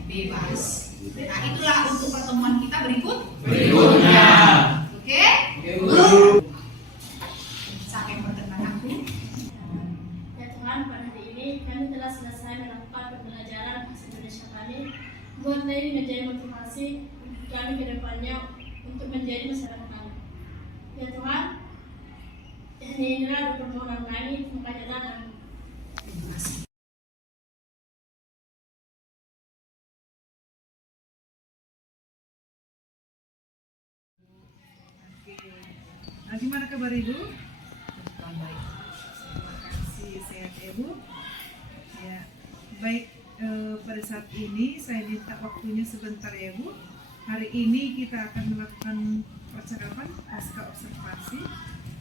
Bebas. Nah, itulah untuk pertemuan kita berikutnya. Oke? Siapa yang berkenan aku? Ya Tuhan, pada hari ini kami telah selesai melakukan pembelajaran bahasa Indonesia kami. Buatlah ini menjadi motivasi untuk kami ke depannya untuk menjadi masyarakat kami. Ya Tuhan, inilah permohonan kami, makanya datang. Terima kasih. Nah, gimana kabar Ibu? Baik. Terima kasih, sehat Ibu. Ya, baik. Pada saat ini saya minta waktunya sebentar ya Bu. Hari ini kita akan melakukan percakapan pasca observasi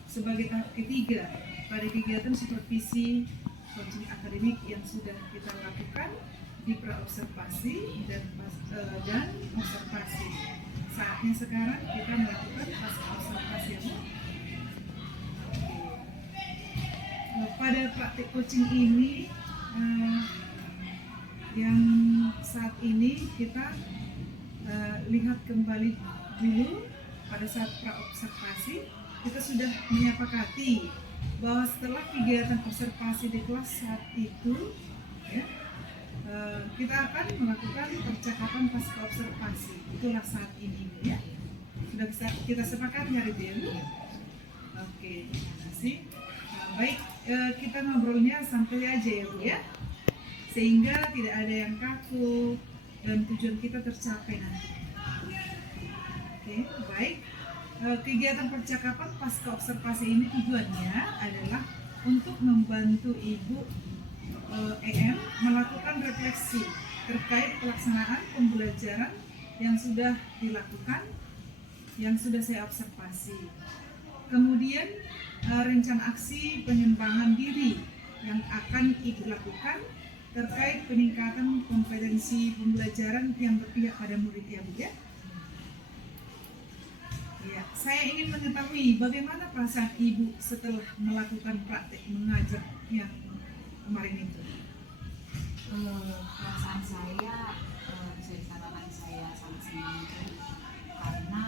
sebagai tahap ketiga pada kegiatan supervisi coaching akademik yang sudah kita lakukan di praobservasi dan observasi. Saatnya sekarang kita melakukan pasca observasi ya Bu. Pada praktik coaching ini yang saat ini kita lihat kembali dulu pada saat praobservasi kita sudah menyepakati bahwa setelah kegiatan observasi di kelas saat itu ya, kita akan melakukan percakapan pasca observasi. Itulah saat ini ya. Sudah bisa kita sepakati hari ini. Oke, terima kasih. Baik, kita ngobrolnya santai aja ya Bu ya, sehingga tidak ada yang kaku dan tujuan kita tercapai nanti. Oke, baik. Kegiatan percakapan pasca observasi ini tujuannya adalah untuk membantu Ibu EM melakukan refleksi terkait pelaksanaan pembelajaran yang sudah dilakukan, yang sudah saya observasi. Kemudian rencana aksi pengembangan diri yang akan Ibu lakukan terkait peningkatan kompetensi pembelajaran yang berpihak pada murid ya Bu ya. Ya, saya ingin mengetahui bagaimana perasaan Ibu setelah melakukan praktek mengajar yang kemarin itu. Perasaan saya bisa dikatakan saya sangat senang karena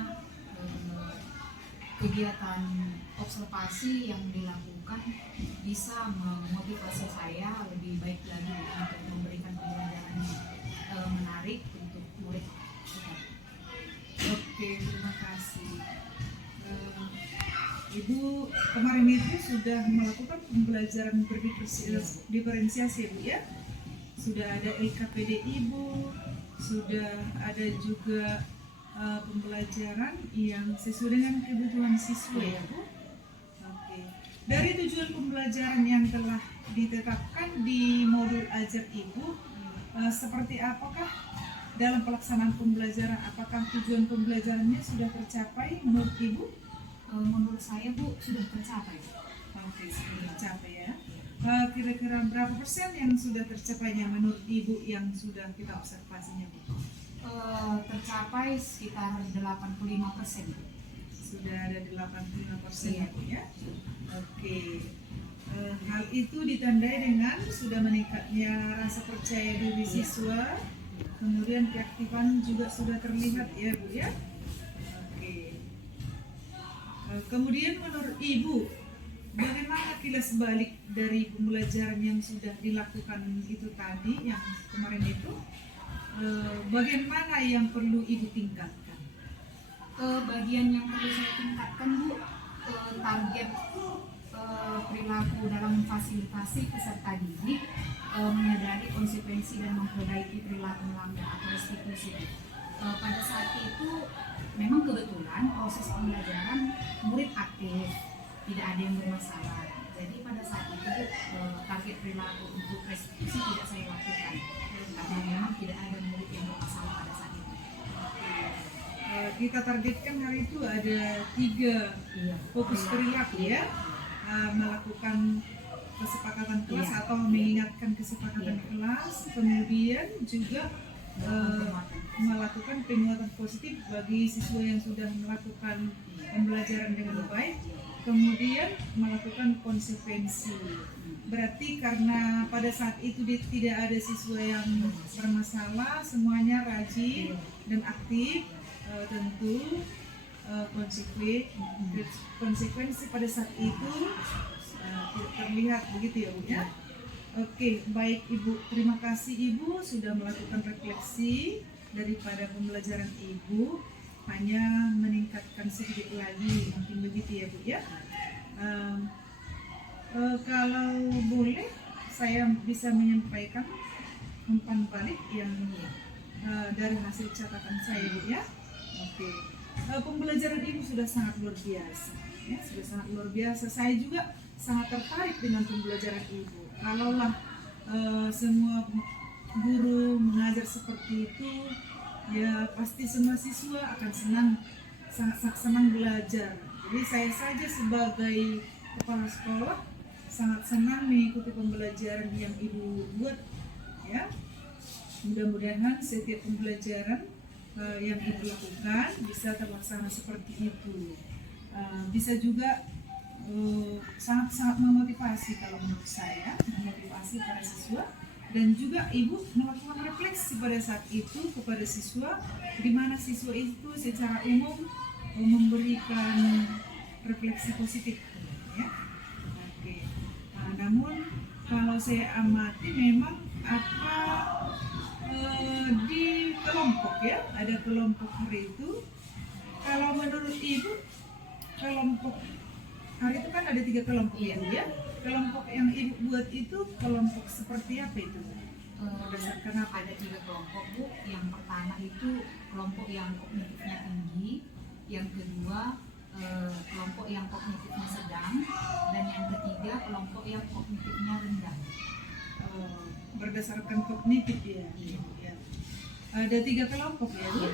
kegiatan observasi yang dilakukan bisa memotivasi saya lebih baik lagi untuk memberikan pembelajaran yang menarik untuk murid kita. Oke, terima kasih. Ibu kemarin itu sudah melakukan pembelajaran berdiferensiasi Bu ya. Sudah ada LKPD Ibu, sudah ada juga pembelajaran yang sesuai dengan kebutuhan siswa ya Bu. Oke. Dari tujuan pembelajaran yang telah ditetapkan di modul ajar Ibu, seperti apakah dalam pelaksanaan pembelajaran? Apakah tujuan pembelajarannya sudah tercapai menurut Ibu? Menurut saya Bu sudah tercapai. Oke, sudah tercapai ya. Kira-kira berapa persen yang sudah tercapainya menurut Ibu yang sudah kita observasinya Bu? Tercapai sekitar 85%. Sudah ada 85% Iya. ya. Oke. Hal itu ditandai dengan sudah meningkatnya rasa percaya diri siswa, kemudian keaktifan juga sudah terlihat ya Bu ya. Oke. Kemudian menurut Ibu, bagaimana kilas balik dari pembelajaran yang sudah dilakukan itu tadi, yang kemarin itu? Bagaimana yang perlu Ibu tingkatkan? Bagian yang perlu saya tingkatkan Bu, target perilaku dalam memfasilitasi peserta didik, menyadari konsekuensi dan memperbaiki perilaku melanggar atau restitusi. Pada saat itu memang kebetulan proses pembelajaran murid aktif, tidak ada yang bermasalah. Jadi pada saat itu target perilaku untuk restitusi tidak saya lakukan karena memang tidak ada murid yang bermasalah pada saat itu. Kita targetkan hari itu ada 3 fokus perilaku ya, melakukan kesepakatan kelas atau mengingatkan kesepakatan kelas, kemudian juga melakukan penguatan positif bagi siswa yang sudah melakukan pembelajaran dengan baik, kemudian melakukan konsekuensi. Berarti karena pada saat itu tidak ada siswa yang bermasalah, semuanya rajin dan aktif, tentu konsekuensi pada saat itu terlihat begitu ya Bu ya. Oke, baik Ibu, terima kasih Ibu sudah melakukan refleksi daripada pembelajaran Ibu, hanya meningkatkan sedikit lagi mungkin begitu ya Bu ya. Kalau boleh saya bisa menyampaikan umpan balik yang dari hasil catatan saya Bu ya. Oke, pembelajaran Ibu sudah sangat luar biasa ya, sudah sangat luar biasa. Saya juga sangat tertarik dengan pembelajaran Ibu. Kalaulah semua guru mengajar seperti itu, ya pasti semua siswa akan sangat senang belajar. Jadi saya saja sebagai kepala sekolah sangat senang mengikuti pembelajaran yang Ibu buat ya. Mudah-mudahan setiap pembelajaran yang Ibu lakukan bisa terlaksana seperti itu. Bisa juga sangat memotivasi kalau menurut saya, memotivasi para siswa, dan juga Ibu melakukan refleksi pada saat itu kepada siswa, di mana siswa itu secara umum memberikan refleksi positif ya. Oke. Namun kalau saya amati memang di kelompok ya, ada kelompok hari itu. Kalau menurut Ibu, kelompok hari itu kan ada 3 kelompok ya. Kelompok yang Ibu buat itu kelompok seperti apa itu? Berdasarkan apa? Ada 3 kelompok Bu. Yang pertama itu kelompok yang kognitifnya tinggi, yang kedua kelompok yang kognitifnya sedang, dan yang ketiga kelompok yang kognitifnya rendah. Berdasarkan kognitif ya. Ada 3 kelompok ya Bu.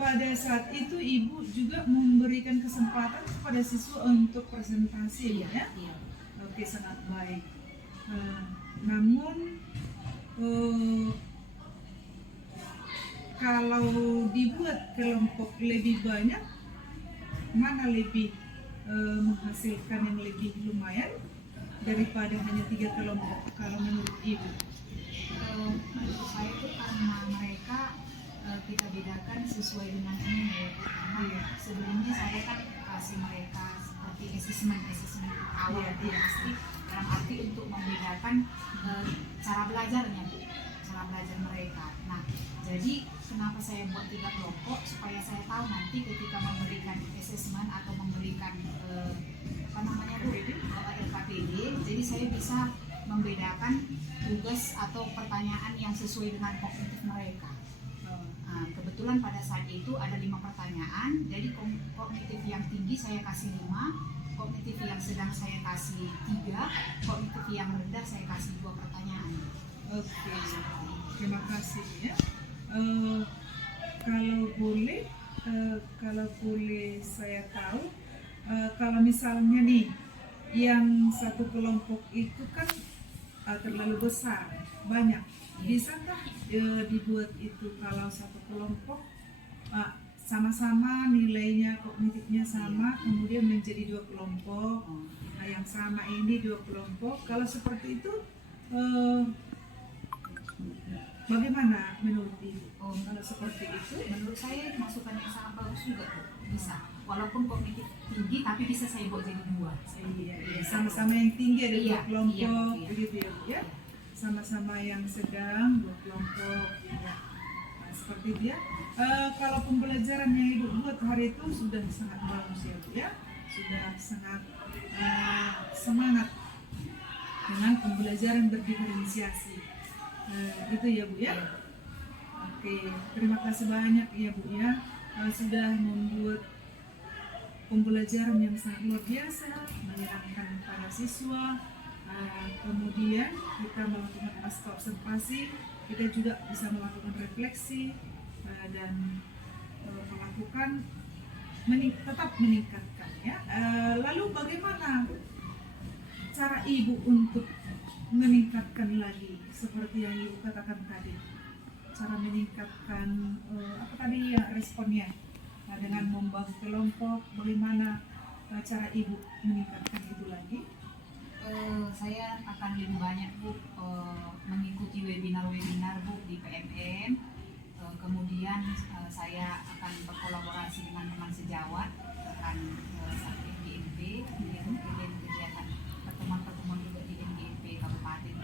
pada saat itu ibu juga memberikan kesempatan kepada siswa untuk presentasi ya. Oke, sangat baik. Namun kalau dibuat kelompok lebih banyak, mana lebih menghasilkan yang lebih lumayan daripada hanya 3 kelompok kalau menurut ibu? Menurut saya itu karena mereka kita bedakan sesuai dengan ini ya. Karena sebelumnya saya kan kasih mereka seperti asesmen awal pasti dalam arti untuk membedakan cara belajarnya, cara belajar mereka. Nah, jadi kenapa saya buat 3 kelompok supaya saya tahu nanti ketika memberikan asesmen atau memberikan LKPD, jadi saya bisa membedakan tugas atau pertanyaan yang sesuai dengan kognitif mereka. Nah, kebetulan pada saat itu ada 5 pertanyaan, jadi kognitif yang tinggi saya kasih 5, kognitif yang sedang saya kasih 3, kognitif yang rendah saya kasih 2 pertanyaan. Oke, terima kasih ya. Kalau boleh saya tahu, kalau misalnya nih yang satu kelompok itu kan terlalu besar, banyak, bisakah dibuat itu kalau satu kelompok sama-sama nilainya kognitifnya sama, kemudian menjadi 2 kelompok, yang sama ini 2 kelompok. Kalau seperti itu bagaimana menurut ibu? Kalau seperti itu, menurut saya masukan yang sangat bagus juga bisa. Walaupun kognitif tinggi, tapi bisa saya buat jadi 2. Iya, sama-sama yang tinggi ada 2 kelompok, iya. begitu ya, Bu, ya. Sama-sama yang sedang 2 kelompok. Ya. Nah, seperti itu ya. Kalau pembelajaran yang ibu buat hari itu sudah sangat bagus ya, Bu, ya. Sudah sangat semangat dengan pembelajaran berdiferensiasi. Itu ya, Bu, ya. Oke, terima kasih banyak ya, Bu, ya. Sudah membuat pembelajaran yang sangat luar biasa, menyenangkan para siswa. Kemudian kita melakukan pasca observasi, kita juga bisa melakukan refleksi dan melakukan tetap meningkatkan ya. Lalu bagaimana cara ibu untuk meningkatkan lagi seperti yang ibu katakan tadi? Cara meningkatkan apa tadi ya responnya? Dengan membangun kelompok, bagaimana cara ibu meningkatkan itu lagi? Saya akan lebih banyak Bu mengikuti webinar-webinar Bu di PMM. Kemudian saya akan berkolaborasi dengan teman sejawat, akan sampai di MGMP, kemudian kegiatan pertemuan-pertemuan juga di MGMP Kabupaten.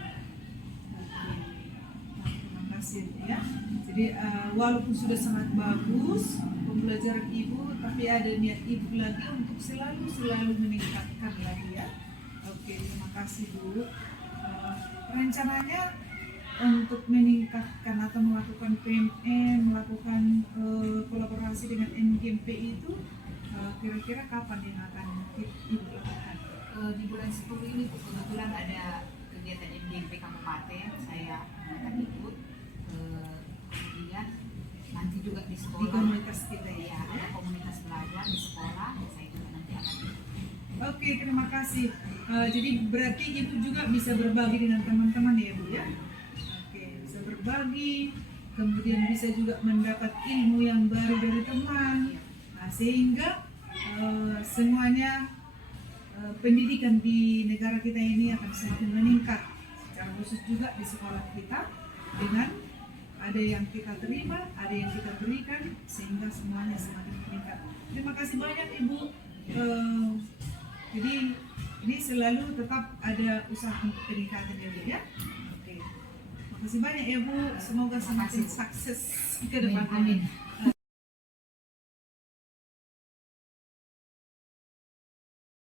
Terima kasih ya. Jadi walaupun sudah sangat bagus pembelajaran ibu, tapi ada niat ibu lagi untuk selalu meningkatkan lagi ya. Oke, terima kasih Bu. Rencananya untuk meningkatkan atau melakukan PMN, melakukan kolaborasi dengan MGMP itu kira-kira kapan yang akan ibu lakukan? Di bulan 10 ini kebetulan ada kegiatan MGMP Kabupaten, saya akan ikut. Kemudian nanti juga di sekolah, di komunitas kita ya, ada komunitas belajar di sekolah, saya juga nanti akan ikut. Oke, terima kasih. Jadi berarti ibu juga bisa berbagi dengan teman-teman ya Bu ya. Oke, bisa berbagi, kemudian bisa juga mendapat ilmu yang baru dari teman. Nah, sehingga semuanya pendidikan di negara kita ini akan semakin meningkat. Secara khusus juga di sekolah kita dengan ada yang kita terima, ada yang kita berikan, sehingga semuanya semakin meningkat. Terima kasih banyak Ibu. Jadi ini selalu tetap ada usaha untuk peningkatan ya Bu ya. Oke. Terima kasih banyak ya Bu. Semoga semakin sukses ke depan. Amin.